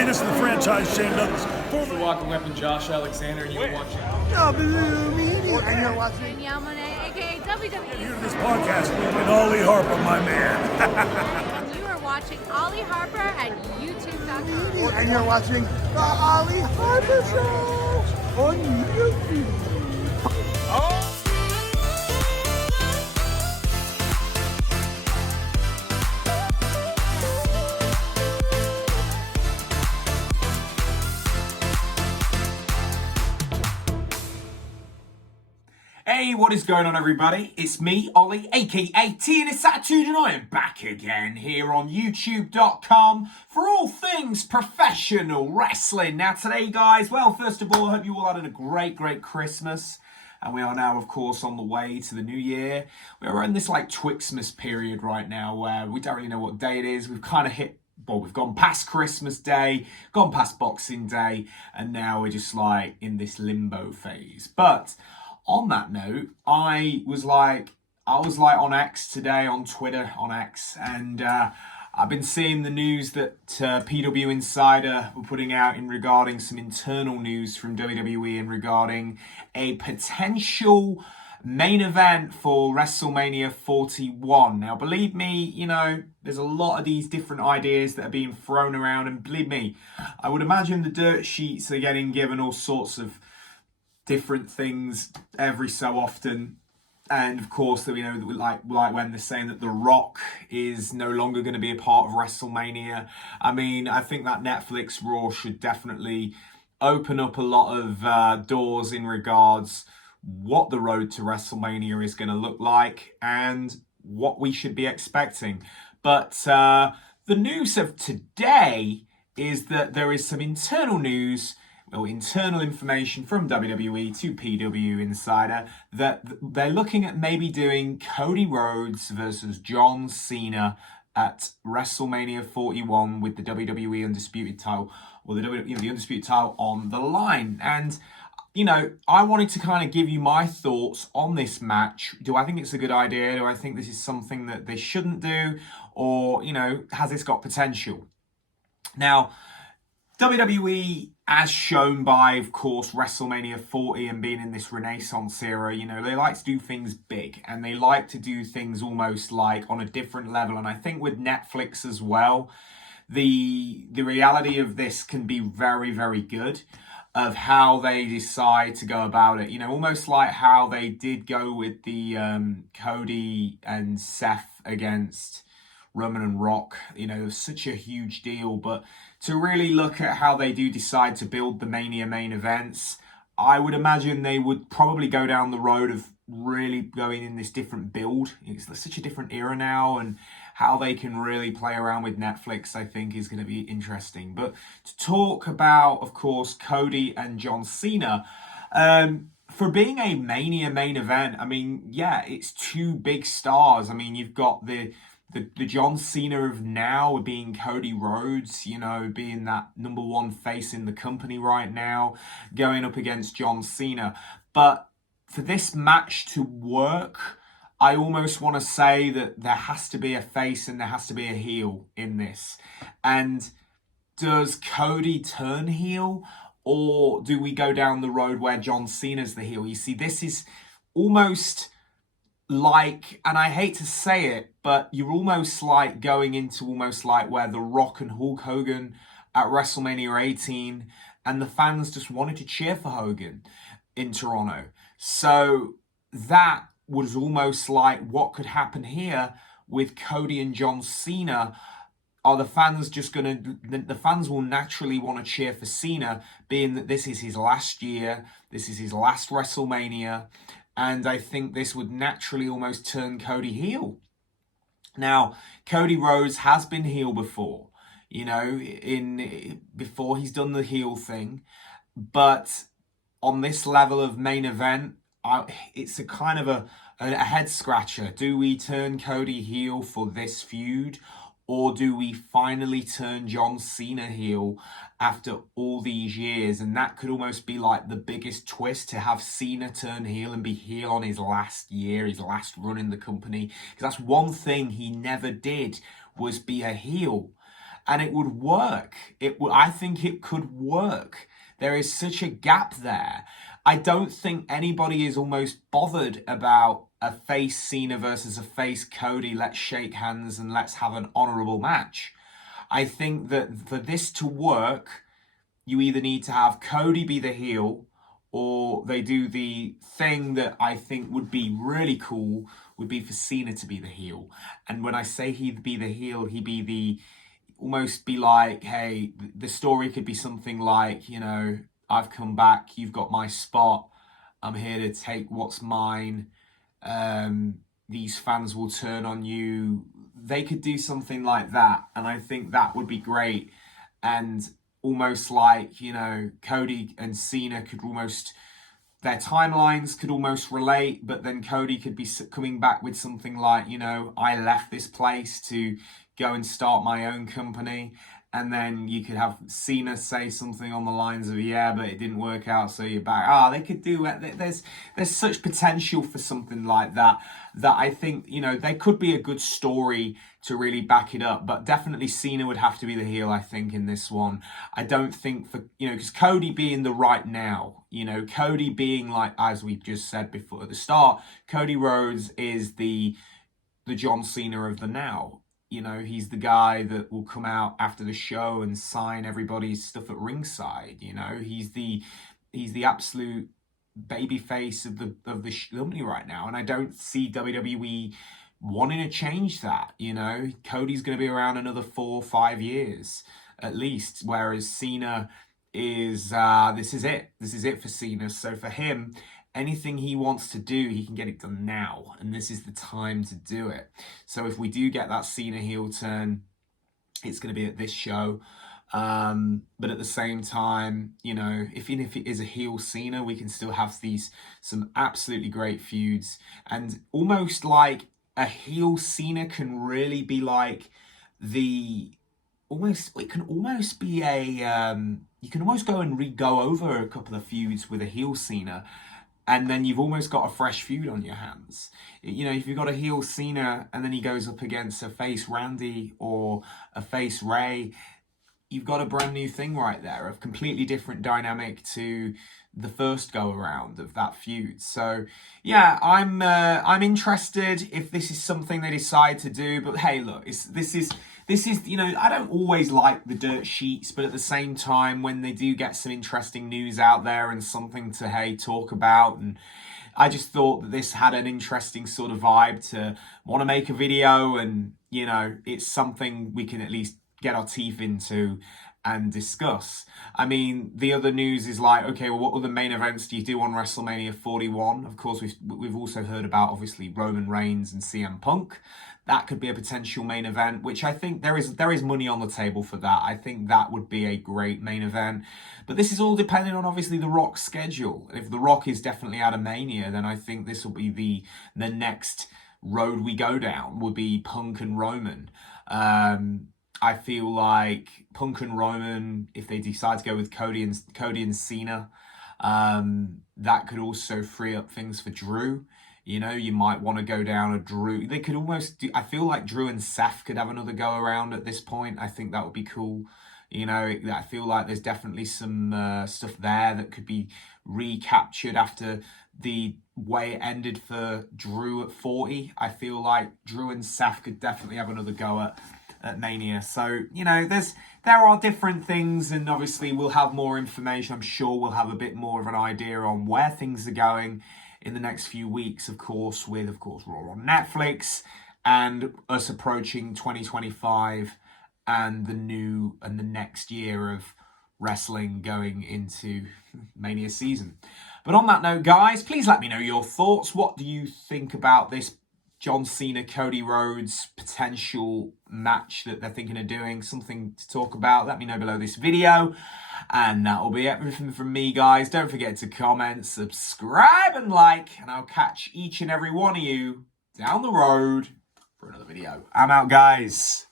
Hey, this is the franchise Shane Douglas. The walking weapon, Josh Alexander, and you're watching. And you're watching. Yamane, aka WWE. Here to this podcast and Ollie Harper, my man. And you are watching Ollie Harper at YouTube.com. And you're watching the Ollie Harper Show on YouTube. Hey, what is going on, everybody? It's me, Ollie, aka TNSAttitude, and I am back again here on YouTube.com for all things professional wrestling. Now, today, guys, well, first of all, I hope you all had a great Christmas. And we are now, of course, on the way to the new year. We're in this, twixmas period right now where we don't really know what day it is. We've kind of we've gone past Christmas Day, gone past Boxing Day, and now we're just, in this limbo phase. But on that note, I was on X today, on Twitter, on X, and I've been seeing the news that PW Insider were putting out in regarding some internal news from WWE in regarding a potential main event for WrestleMania 41. Now, believe me, there's a lot of these different ideas that are being thrown around, and believe me, I would imagine the dirt sheets are getting given all sorts of different things every so often. And of course, like when they're saying that The Rock is no longer going to be a part of WrestleMania. I mean, I think that Netflix Raw should definitely open up a lot of doors in regards what the road to WrestleMania is going to look like and what we should be expecting. But the news of today is that there is some internal information from WWE to PW Insider that they're looking at maybe doing Cody Rhodes versus John Cena at WrestleMania 41 with the WWE Undisputed title, or the Undisputed title on the line. And I wanted to kind of give you my thoughts on this match. Do I think it's a good idea? Do I think this is something that they shouldn't do? Or, has this got potential? Now, WWE, as shown by, of course, WrestleMania 40 and being in this Renaissance era, they like to do things big and they like to do things almost on a different level. And I think with Netflix as well, the reality of this can be very, very good of how they decide to go about it. Almost like how they did go with the Cody and Seth against Roman and Rock. It was such a huge deal, but to really look at how they do decide to build the Mania main events, I would imagine they would probably go down the road of really going in this different build. It's such a different era now, and how they can really play around with Netflix, I think, is going to be interesting. But to talk about, of course, Cody and John Cena, for being a Mania main event, I mean, yeah, it's two big stars. I mean, you've got the John Cena of now being Cody Rhodes, being that number one face in the company right now, going up against John Cena. But for this match to work, I almost want to say that there has to be a face and there has to be a heel in this. And does Cody turn heel, or do we go down the road where John Cena's the heel? You see, this is almost and I hate to say it, but you're almost going into where The Rock and Hulk Hogan at WrestleMania 18, and the fans just wanted to cheer for Hogan in Toronto. So that was almost what could happen here with Cody and John Cena. Are the fans the fans will naturally want to cheer for Cena, being that this is his last year, this is his last WrestleMania, and I think this would naturally almost turn Cody heel. Now, Cody Rhodes has been heel before, before he's done the heel thing. But on this level of main event, it's a kind of a head scratcher. Do we turn Cody heel for this feud? Or do we finally turn John Cena heel after all these years? And that could almost be the biggest twist, to have Cena turn heel and be heel on his last year, his last run in the company. Because that's one thing he never did, was be a heel. and it would work. I think it could work. There is such a gap there. I don't think anybody is almost bothered about a face Cena versus a face Cody. Let's shake hands and let's have an honorable match. I think that for this to work, you either need to have Cody be the heel, or they do the thing that I think would be really cool, would be for Cena to be the heel. And when I say he'd be the heel, he'd be almost be like, hey, the story could be something like, I've come back, you've got my spot, I'm here to take what's mine, these fans will turn on you. They could do something like that, and I think that would be great. And almost like, Cody and Cena could almost, their timelines could almost relate, but then Cody could be coming back with something like, I left this place to go and start my own company. And then you could have Cena say something on the lines of, yeah, but it didn't work out, so you're back. They could do it. There's such potential for something like that I think, there could be a good story to really back it up. But definitely Cena would have to be the heel, I think, in this one. I don't think because Cody being the right now, Cody being like, as we've just said before at the start, Cody Rhodes is the John Cena of the now. He's the guy that will come out after the show and sign everybody's stuff at ringside. He's the absolute baby face of the company right now, and I don't see WWE wanting to change that. Cody's going to be around another 4 or 5 years at least, whereas Cena is this is it for Cena. So for him, anything he wants to do, he can get it done now. And this is the time to do it. So if we do get that Cena heel turn, it's going to be at this show. But at the same time, even if it is a heel Cena, we can still have some absolutely great feuds. And almost like a heel Cena can really be like it can almost be you can almost go over a couple of feuds with a heel Cena. And then you've almost got a fresh feud on your hands. If you've got a heel Cena and then he goes up against a face Randy or a face Ray, you've got a brand new thing right there, a completely different dynamic to the first go around of that feud. So yeah, I'm interested if this is something they decide to do. But hey, look, this is I don't always like the dirt sheets, but at the same time, when they do get some interesting news out there and something to talk about, and I just thought that this had an interesting sort of vibe to want to make a video, and it's something we can at least get our teeth into and discuss. I mean, the other news is like, okay, well, what other main events do you do on WrestleMania 41? Of course, we've also heard about, obviously, Roman Reigns and CM Punk. That could be a potential main event, which I think there is money on the table for that. I think that would be a great main event. But this is all depending on, obviously, The Rock's schedule. If The Rock is definitely out of Mania, then I think this will be the next road we go down, would be Punk and Roman. I feel like Punk and Roman, if they decide to go with Cody and Cena, that could also free up things for Drew. You might want to go down a Drew. They could almost do, I feel like Drew and Seth could have another go around at this point. I think that would be cool. I feel like there's definitely some stuff there that could be recaptured after the way it ended for Drew at 40. I feel like Drew and Seth could definitely have another go at Mania. So, there are different things, and obviously we'll have more information. I'm sure we'll have a bit more of an idea on where things are going in the next few weeks, of course, with, Raw on Netflix, and us approaching 2025 and the next year of wrestling going into Mania season. But on that note, guys, please let me know your thoughts. What do you think about this John Cena, Cody Rhodes potential match that they're thinking of doing? Something to talk about. Let me know below this video. And that will be everything from me, guys. Don't forget to comment, subscribe, and like. And I'll catch each and every one of you down the road for another video. I'm out, guys.